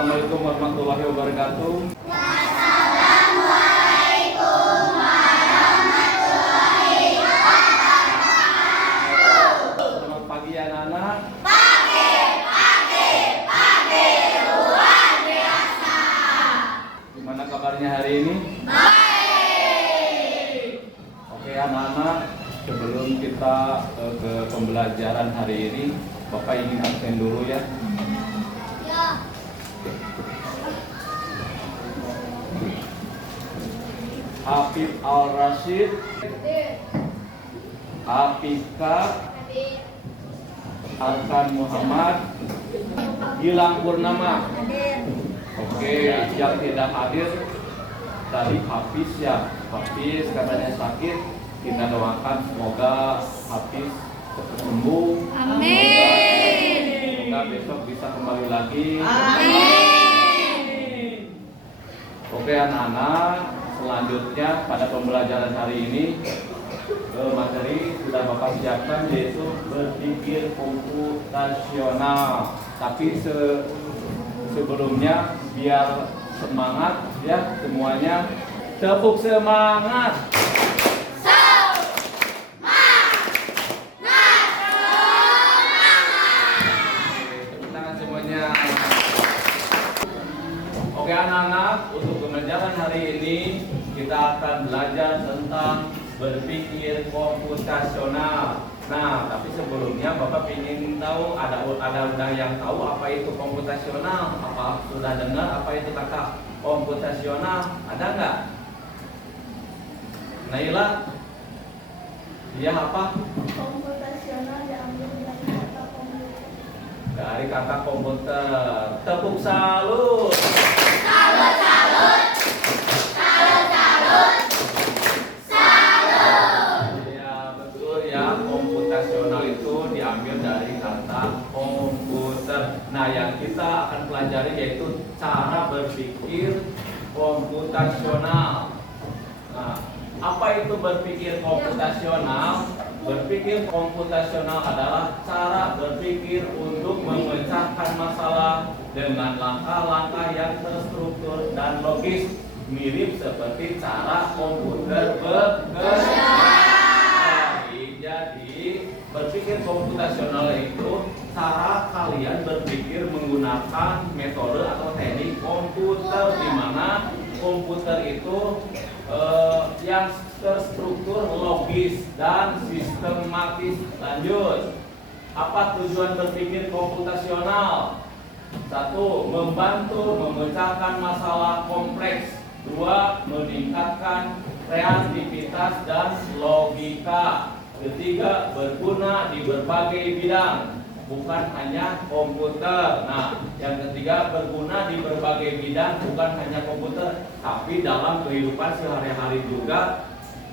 Assalamualaikum warahmatullahi wabarakatuh. Wassalamualaikum warahmatullahi wabarakatuh. Selamat pagi anak-anak. Pagi, luar biasa. Gimana kabarnya hari ini? Baik. Oke anak-anak, sebelum kita ke pembelajaran hari ini, Bapak ingin absen dulu ya. Ya. Hafid Al-Rashid, Hafika, Arkan Muhammad, Gilang Purnama. Oke, yang tidak hadir tadi Hafiz ya. Hafiz katanya sakit. Kita doakan semoga Hafiz cepat sembuh. Amin. Semoga besok bisa kembali lagi. Amin. Oke anak-anak, selanjutnya pada pembelajaran hari ini materi sudah Bapak siapkan yaitu berpikir komputasional. Tapi sebelumnya biar semangat ya semuanya, tepuk semangat. Tepuk tangan semuanya. Oke anak-anak, untuk pembelajaran hari ini kita akan belajar tentang berpikir komputasional. Nah, tapi sebelumnya Bapak ingin tahu ada yang tahu apa itu komputasional? Apa sudah dengar apa itu kata komputasional? Ada nggak? Naila? Iya apa? Komputasional diambil dari kata komputer. Dari kata komputer. Tepuk salut. Salut, salut. Salut, salut. Salut. Ya betul ya, komputasional itu diambil dari kata komputer. Nah, yang kita akan pelajari yaitu cara berpikir komputasional. Nah, apa itu berpikir komputasional? Berpikir komputasional adalah cara berpikir untuk memecahkan masalah dengan langkah-langkah yang terstruktur dan logis, mirip seperti cara komputer bekerja. Jadi, berpikir komputasional itu cara kalian berpikir menggunakan metode atau teknik komputer, di mana komputer itu yang terstruktur, logis, dan sistematis. Lanjut, apa tujuan berpikir komputasional? 1. Membantu memecahkan masalah kompleks. 2. Meningkatkan kreativitas dan logika. 3. Berguna di berbagai bidang, bukan hanya komputer. Nah, yang ketiga, berguna di berbagai bidang, bukan hanya komputer, tapi dalam kehidupan sehari-hari juga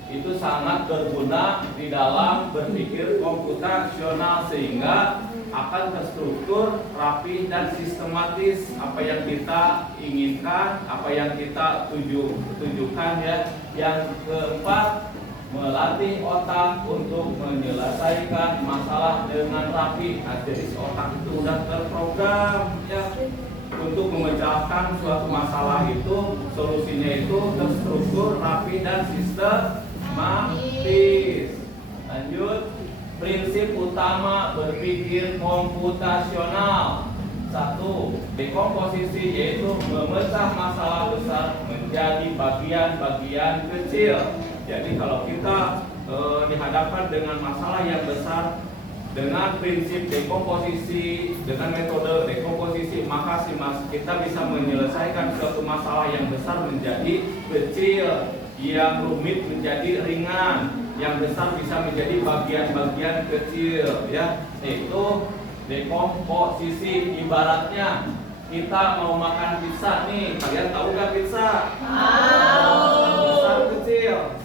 itu sangat berguna di dalam berpikir komputasional, sehingga akan terstruktur, rapi, dan sistematis apa yang kita inginkan, apa yang kita tujukan ya. Yang keempat, melatih otak untuk menyelesaikan masalah dengan rapi. Nah, jadi otak itu sudah terprogram ya untuk memecahkan suatu masalah itu, solusinya itu terstruktur, rapi, dan sistematis. Lanjut, prinsip utama berpikir komputasional. 1. Dekomposisi, yaitu memecah masalah besar menjadi bagian-bagian kecil. Jadi kalau kita dihadapkan dengan masalah yang besar, dengan prinsip dekomposisi, dengan metode dekomposisi, maka kita bisa menyelesaikan suatu masalah yang besar menjadi kecil, yang rumit menjadi ringan, yang besar bisa menjadi bagian-bagian kecil ya. Itu dekomposisi. Ibaratnya kita mau makan pizza nih, kalian tahu gak pizza? Tahu. Besar kecil.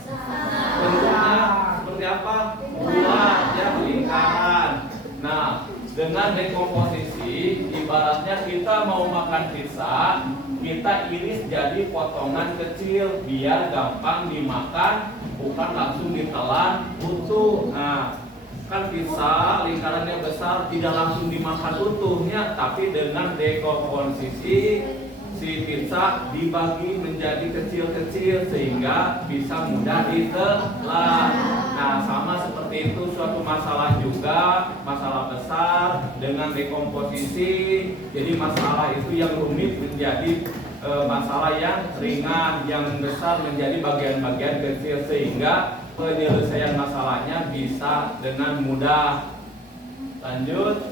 Bentuknya seperti apa? Bulat ya, lingkaran. Nah, dengan dekomposisi, ibaratnya kita mau makan pizza, kita iris jadi potongan kecil biar gampang dimakan, bukan langsung ditelan utuh. Nah, kan pizza lingkarannya besar tidak langsung dimakan utuhnya, tapi dengan dekomposisi si pizza dibagi menjadi kecil-kecil sehingga bisa mudah ditelan. Nah, sama seperti itu suatu masalah juga, masalah besar dengan dekomposisi. Jadi masalah itu yang rumit menjadi masalah yang ringan, yang besar menjadi bagian-bagian kecil sehingga penyelesaian masalahnya bisa dengan mudah. Lanjut,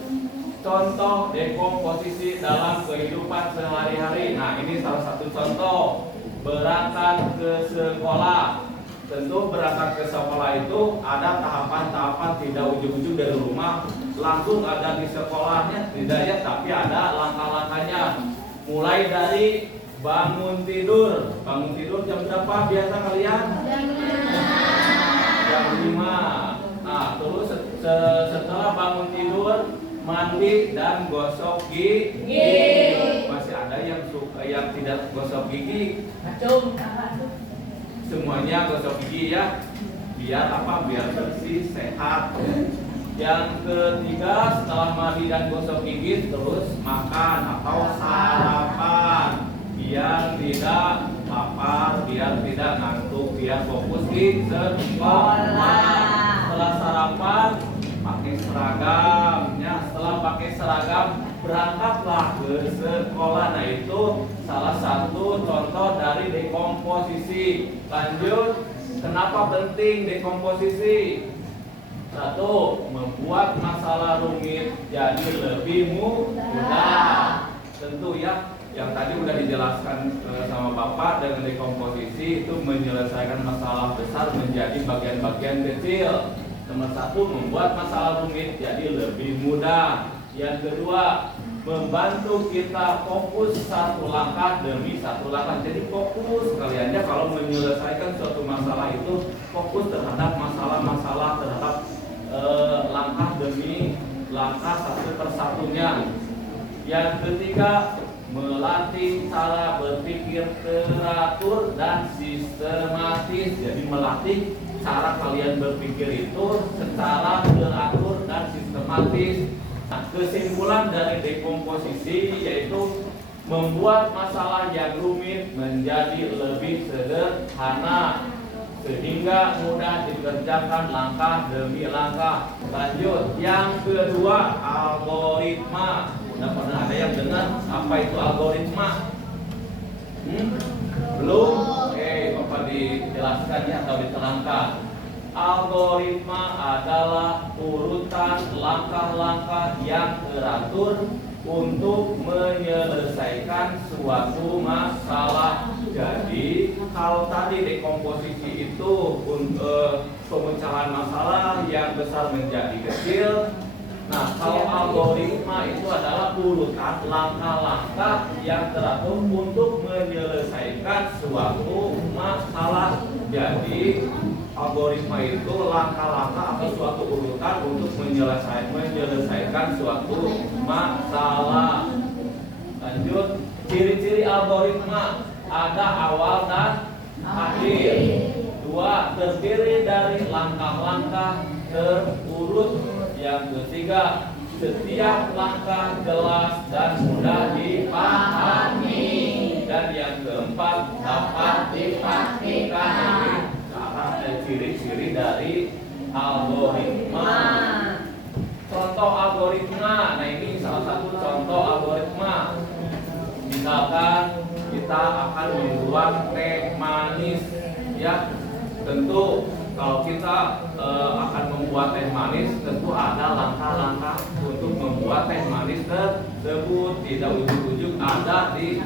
contoh dekomposisi dalam kehidupan sehari-hari. Nah, ini salah satu contoh. Berangkat ke sekolah. Tentu berangkat ke sekolah itu ada tahapan-tahapan, tidak ujung-ujung dari rumah langsung ada di sekolahnya, tidak ya, tapi ada langkah-langkahnya. Mulai dari bangun tidur. Bangun tidur jam berapa biasa kalian? Jam 5. Nah, terus setelah bangun tidur mandi dan gosok gigi. Masih ada yang suka yang tidak gosok gigi? Semuanya gosok gigi ya. Biar apa? Biar bersih, sehat. Yang ketiga, setelah mandi dan gosok gigi terus makan atau sarapan. Biar tidak lapar, biar tidak ngantuk, biar fokus di sekolah. Setelah sarapan pakai seragam ya, setelah pakai seragam berangkatlah ke sekolah. Nah, itu salah satu contoh dari dekomposisi. Lanjut, kenapa penting dekomposisi? Satu, membuat masalah rumit jadi lebih mudah. Tentu ya, yang tadi udah dijelaskan sama Bapak, dengan dekomposisi itu menyelesaikan masalah besar menjadi bagian-bagian kecil. Nomor satu, membuat masalah rumit jadi lebih mudah. Yang kedua, membantu kita fokus satu langkah demi satu langkah. Jadi fokus kaliannya kalau menyelesaikan suatu masalah itu fokus terhadap masalah-masalah, terhadap langkah demi langkah satu persatunya. Yang ketiga, melatih cara berpikir teratur dan sistematis. Jadi melatih cara kalian berpikir itu secara teratur dan sistematis. Nah, kesimpulan dari dekomposisi yaitu membuat masalah yang rumit menjadi lebih sederhana sehingga mudah dikerjakan langkah demi langkah. Lanjut, yang kedua, algoritma. Udah pernah ada yang dengar apa itu algoritma? Belum? Oke, Bapak dijelaskan ya atau diterangkan. Algoritma adalah urutan langkah-langkah yang teratur untuk menyelesaikan suatu masalah. Jadi, kalau tadi dekomposisi itu pemecahan masalah yang besar menjadi kecil. Nah, kalau algoritma itu adalah urutan langkah-langkah yang teratur untuk menyelesaikan suatu masalah. Jadi, algoritma itu langkah-langkah atau suatu urutan untuk menyelesaikan suatu masalah. Lanjut, ciri-ciri algoritma ada awal dan akhir. Dua, terdiri dari langkah-langkah terurut. Yang ketiga, setiap langkah jelas dan mudah dipahami. Dan yang keempat, dapat dipastikan. Ciri-ciri dari algoritma. Contoh algoritma. Nah, ini salah satu contoh algoritma. Misalkan kita akan membuat teh manis, ya. Tentu kalau kita akan membuat teh manis, tentu ada langkah-langkah untuk membuat teh manis tersebut. Tidak ujuk-ujuk ada di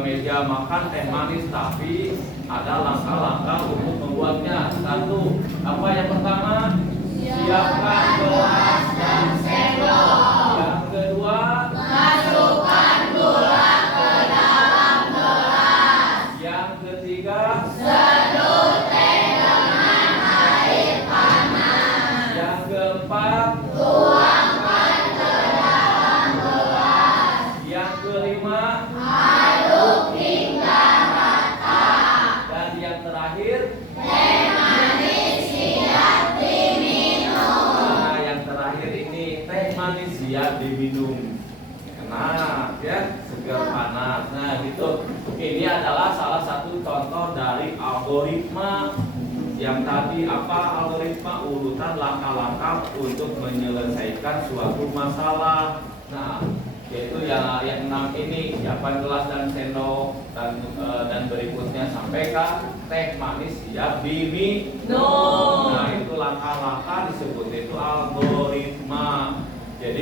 meja makan teh manis, tapi ada langkah-langkah untuk membuatnya. Satu, apa yang pertama? Siapkan gelas dan sendok. Yang kedua, Masukkan gula ke dalam gelas. yang ketiga, Seduh teh dengan air panas. yang keempat, Tuangkan ke dalam gelas. yang kelima, Aduk hingga rata. dan yang terakhir. Teh manis siap siap diminum. Enak ya, segar panas. Nah gitu. Ini adalah salah satu contoh dari algoritma. Yang tadi apa algoritma? Urutan langkah-langkah untuk menyelesaikan suatu masalah. Nah, yaitu yang 6 ini, siapkan gelas dan sendok, dan berikutnya sampaikan teh manis siap diminum. Nah, itu langkah-langkah disebut itu algoritma. Jadi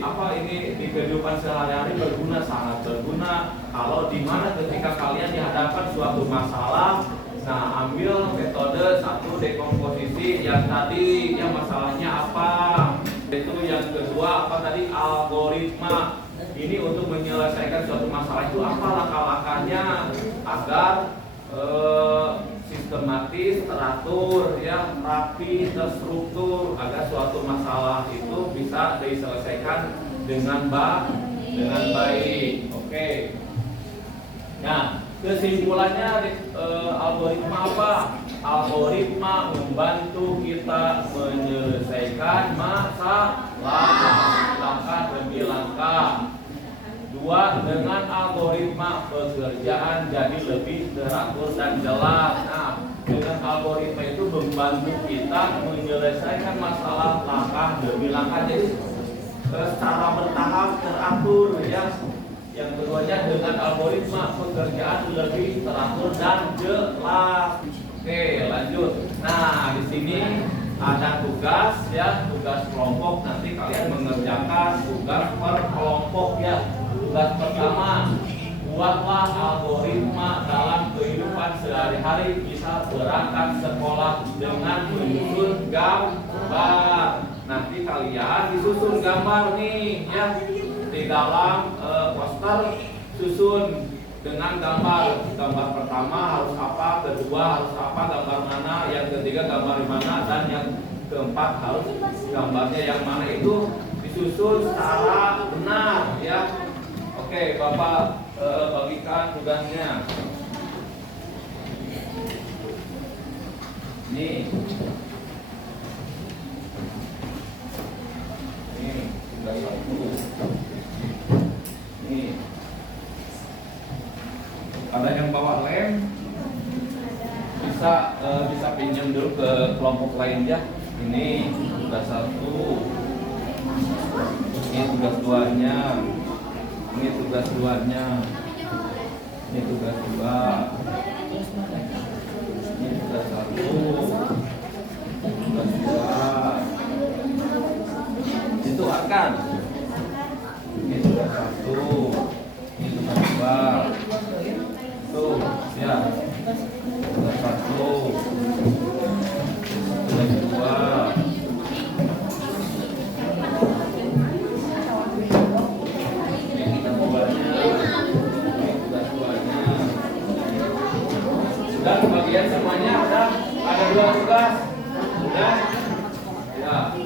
di kehidupan sehari-hari berguna, sangat berguna. Kalau di mana ketika kalian dihadapkan suatu masalah, nah ambil metode satu dekomposisi. Yang tadi yang masalahnya apa? Itu yang kedua apa tadi? Algoritma. Ini untuk menyelesaikan suatu masalah itu apa langkah-langkahnya agar sistematis, teratur, ya, rapi, terstruktur agar suatu masalah itu bisa diselesaikan dengan baik. Oke. Nah, kesimpulannya algoritma apa? Algoritma membantu kita menyelesaikan masalah langkah demi langkah. Dua, dengan algoritma pekerjaan jadi lebih teratur dan jelas. Nah, dengan algoritma itu membantu kita menyelesaikan masalah langkah demi langkah. Jadi secara bertahap teratur ya. Yang keduanya dengan algoritma pekerjaan lebih teratur dan jelas. Oke, lanjut. Nah, di sini ada tugas ya, tugas kelompok. Nanti kalian mengerjakan tugas per kelompok ya. Tugas pertama, buatlah algoritma dalam kehidupan sehari-hari, bisa berangkat sekolah dengan menyusun gambar. Nanti kalian disusun gambar nih ya, di dalam poster susun dengan gambar. Gambar pertama harus apa, kedua harus apa, gambar mana, yang ketiga gambar di mana, dan yang keempat harus gambarnya yang mana. Itu disusun secara benar ya. Oke, Bapak bagikan tugasnya. Ini tugas satu. Ini ada yang bawa lem, bisa pinjam dulu ke kelompok lain ya. Ini tugas satu. Ini tugas duanya. Ini tugas duanya. Ini tugas dua. Ini tugas satu. Tugas dua. Itu akan. Ini tugas satu. Ini tugas dua. Tuh, ya. Tugas satu. Tugas dua. Dan bagian semuanya ada 2 tugas. Sudah? Ya.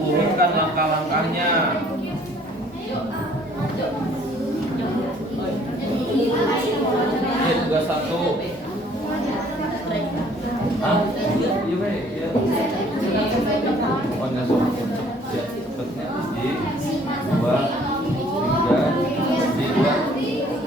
Urutkan langkah-langkahnya. Ini tugas satu. Iya. Oh, nggak suka. Ya, cepatnya. Di 2, 3, di 2,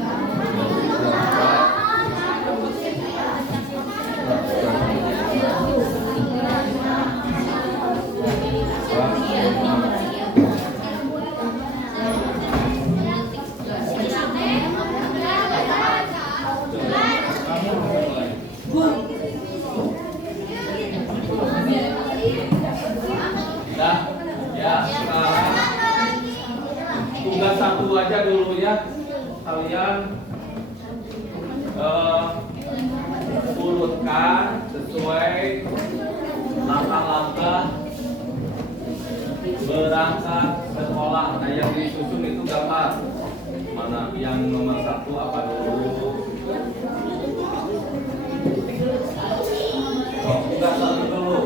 1 aja dulu ya. Kalian urutkan sesuai langkah-langkah berangkat sekolah. Nah, yang disusun itu gambar. Mana yang nomor 1 apa dulu? Oh, tugas 1 dulu.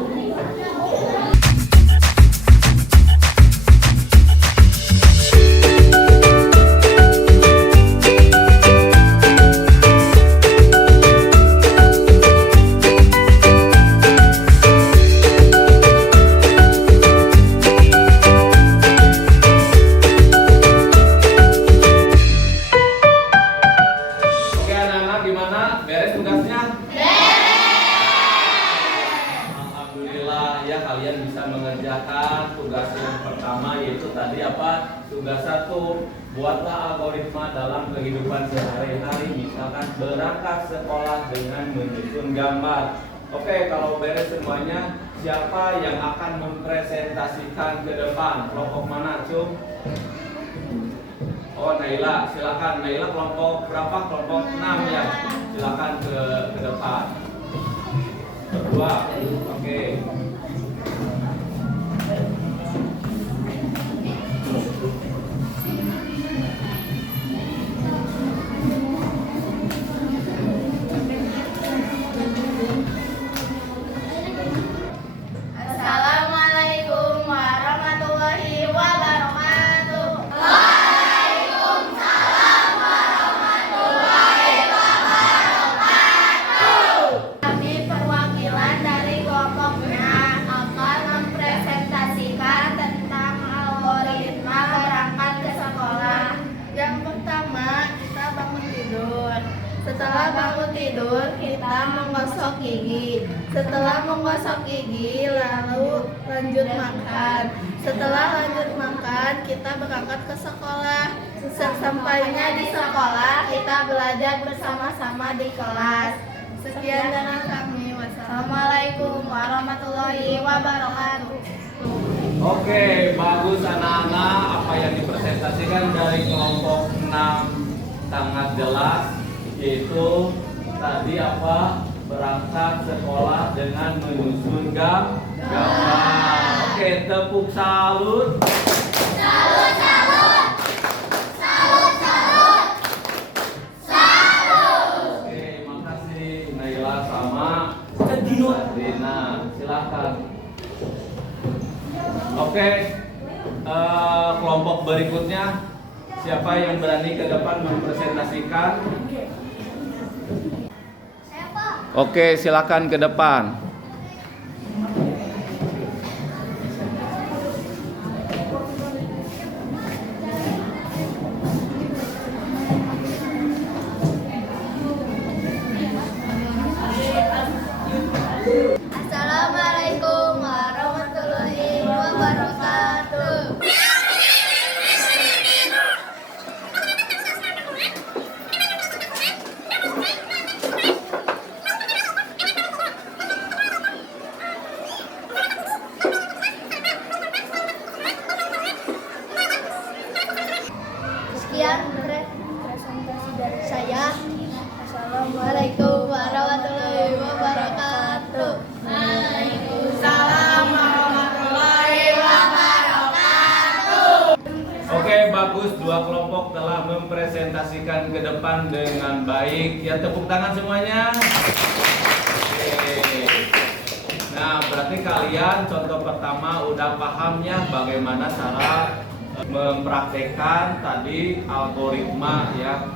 Oke anak-anak, gimana? Beres tugasnya? Alhamdulillah ya, kalian bisa mengerjakan tugas yang pertama, yaitu tadi apa? Tugas 1, buatlah algoritma dalam kehidupan sehari-hari, misalkan berangkat sekolah dengan menyusun gambar. Oke, kalau beres semuanya, siapa yang akan mempresentasikan ke depan? Kelompok mana, Cung? Oh, Naila, silakan. Naila kelompok berapa? Kelompok 6 ya. Silakan ke depan. Berdua. Oke. Assalamualaikum warahmatullahi wabarakatuh. Kami perwakilan dari kelompoknya akan mempresentasikan tentang algoritma berangkat ke sekolah. Yang pertama, kita bangun tidur. Setelah bangun tidur, kita menggosok gigi. Setelah menggosok gigi, lalu lanjut makan. Setelah lanjut makan, kita berangkat ke sekolah. Sesampainya di sekolah, kita belajar bersama-sama di kelas. Sekian dari kami. Wassalamualaikum warahmatullahi wabarakatuh. Oke, bagus anak-anak. Apa yang dipresentasikan dari kelompok 6 sangat jelas, yaitu tadi apa? Berangkat sekolah dengan menyusun gambar. Oke, tepuk salut. Salut, salut. Salut, salut. Salut. Oke, makasih Naila sama Dina. Silakan. Oke, kelompok berikutnya, siapa yang berani ke depan mempresentasikan? Oke, silakan ke depan. Assalamualaikum warahmatullahi wabarakatuh. Sekian presentasi dari saya. Assalamualaikum warahmatullahi wabarakatuh. Waalaikumsalam warahmatullahi wabarakatuh. Oke, bagus. Dua kelompok telah mempresentasikan ke depan dengan baik. Ya, tepuk tangan semuanya. Oke. Nah, berarti kalian contoh pertama udah paham ya bagaimana cara mempraktekkan tadi algoritma ya.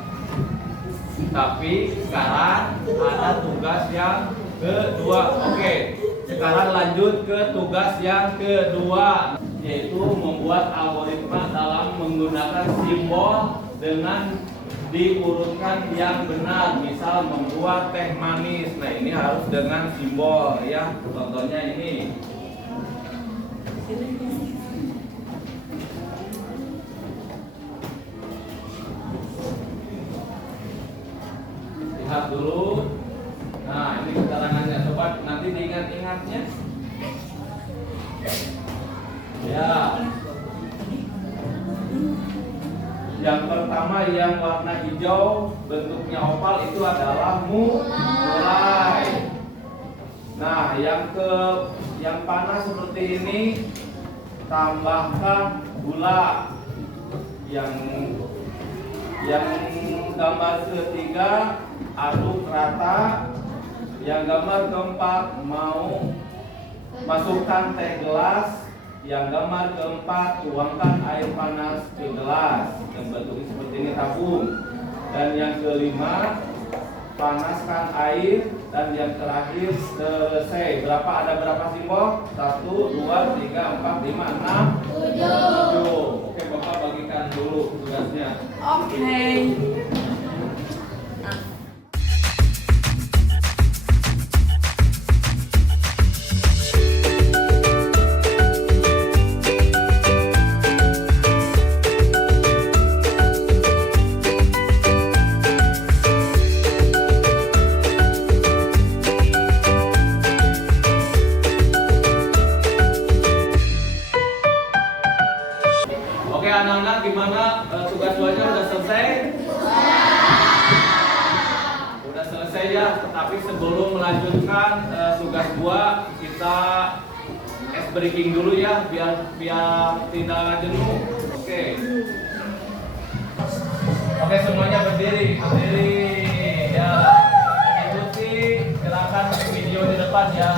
Tapi sekarang ada tugas yang kedua. Oke, sekarang lanjut ke tugas yang kedua, yaitu membuat algoritma dalam menggunakan simbol dengan diurutkan yang benar. Misal membuat teh manis, nah ini harus dengan simbol ya. Contohnya ini. Lihat dulu. Nah, ini keterangannya. Coba nanti diingat-ingatnya. Ya. Yang pertama yang warna hijau bentuknya oval itu adalah mulai. Nah, yang panah seperti ini tambahkan gula. Yang gambar ketiga aduk rata. Yang gambar keempat mau masukkan teh gelas. Yang gambar keempat tuangkan air panas ke gelas. Yang bentuknya seperti ini tabung. Dan yang kelima panaskan air. Dan yang terakhir selesai. Ada berapa simbol? 1, 2, 3, 4, 5, 6, 7. Oke, Bapak bagikan dulu tugasnya. Oke. Oke anak-anak, gimana tugas 2-nya udah selesai? Udah selesai ya, tapi sebelum melanjutkan tugas 2 kita ice breaking dulu ya, biar tidak jenuh. Oke, semuanya berdiri ya. Ikuti gerakan video di depan ya.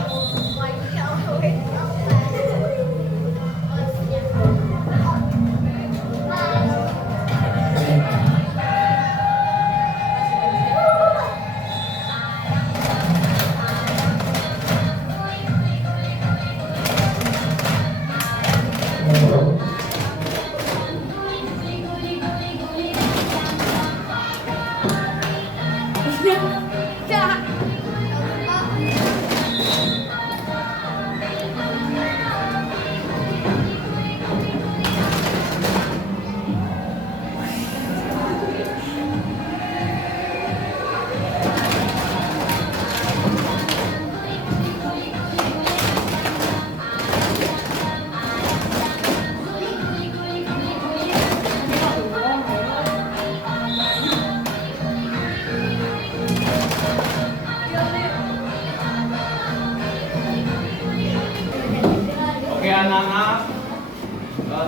Oke anak-anak,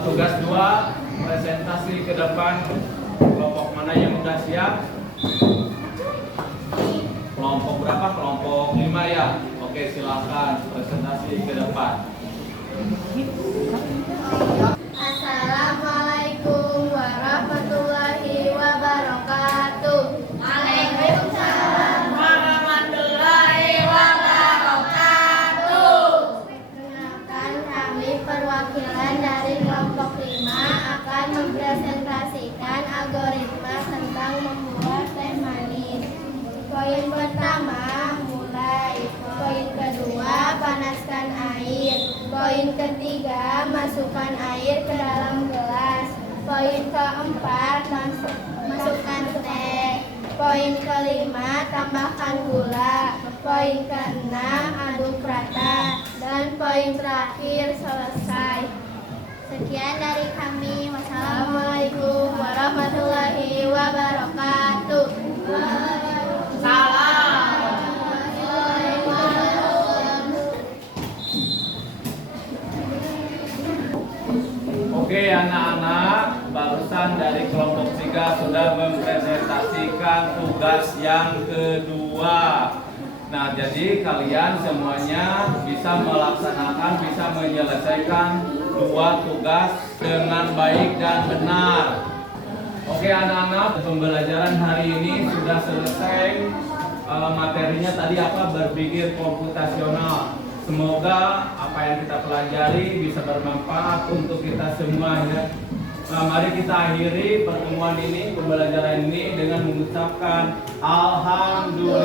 tugas 2 presentasi ke depan. Kelompok mana yang udah siap? Kelompok berapa? Kelompok 5 ya. Oke, silakan presentasi ke depan. Assalamualaikum warahmatullahi wabarakatuh. Waalaikumsalam warahmatullahi wabarakatuh. Perkenalkan, kami perwakilan dari kelompok 5 akan mempresentasikan algoritma tentang membuat teh manis. Poin pertama, mulai. Poin kedua, panaskan air. Poin ketiga, masukkan air ke dalam gelas. Poin keempat, masukkan teh. Poin kelima, tambahkan gula. Poin keenam, aduk rata. Dan poin terakhir, selesai. Sekian dari kami. Wassalamualaikum warahmatullahi wabarakatuh. Oke anak-anak, barusan dari kelompok 3 sudah mempresentasikan tugas yang kedua. Nah, jadi kalian semuanya bisa melaksanakan, bisa menyelesaikan 2 tugas dengan baik dan benar. Oke anak-anak, pembelajaran hari ini sudah selesai. Materinya tadi apa? Berpikir komputasional. Semoga apa yang kita pelajari bisa bermanfaat untuk kita semua ya. Nah, mari kita akhiri pertemuan ini, pembelajaran ini dengan mengucapkan Alhamdulillah.